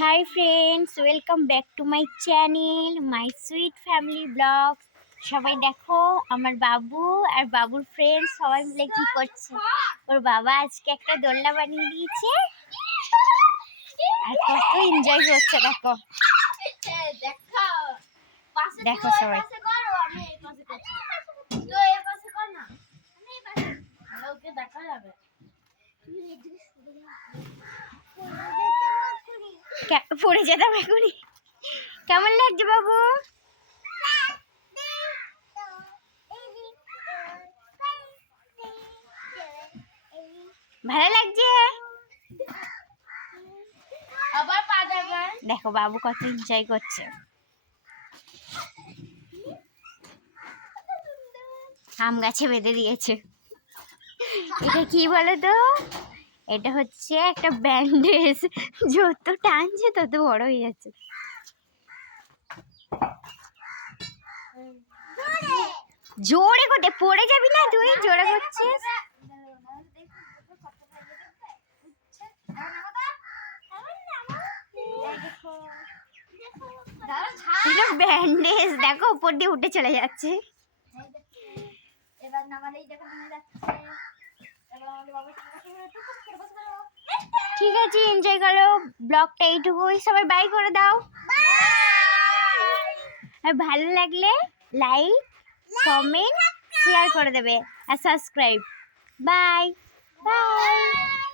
Hi friends welcome back to my channel my sweet family blog সবাই দেখো, আমার বাবু আর বাবুর ফ্রেন্ডস সবাই মিলে কি করছে? ওর বাবা আজকে একটা দোলনা বানিয়ে দিয়েছে। আর কত এনজয় করছে, দেখো। দেখো সবাই। দেখা যাবে। পড়ে যেতাম এখনই। কেমন লাগছে বাবু? ভালো লাগছে। দেখো বাবু কত এনজয় করছে। আম গাছে বেঁধে দিয়েছে। এটা কি বলে তো এটা হচ্ছে একটা ব্যান্ডেজ। যত টানছে তত বড় হয়ে যাচ্ছে। জোরে করতে পড়ে যাবি না তুই? জোরে করছিস? ব্যান্ডেজ, দেখো, উপর দিয়ে উঠে চলে যাচ্ছে। এবার নামালেই দেখো যাচ্ছে। এবার আমাদের বাবা ঠিক আছে এনজয় করো ব্লগটা এইটুকুই সবাই বাই করে দাও আর ভালো লাগলে লাইক কমেন্ট শেয়ার করে দেবে আর সাবস্ক্রাইব বাই বাই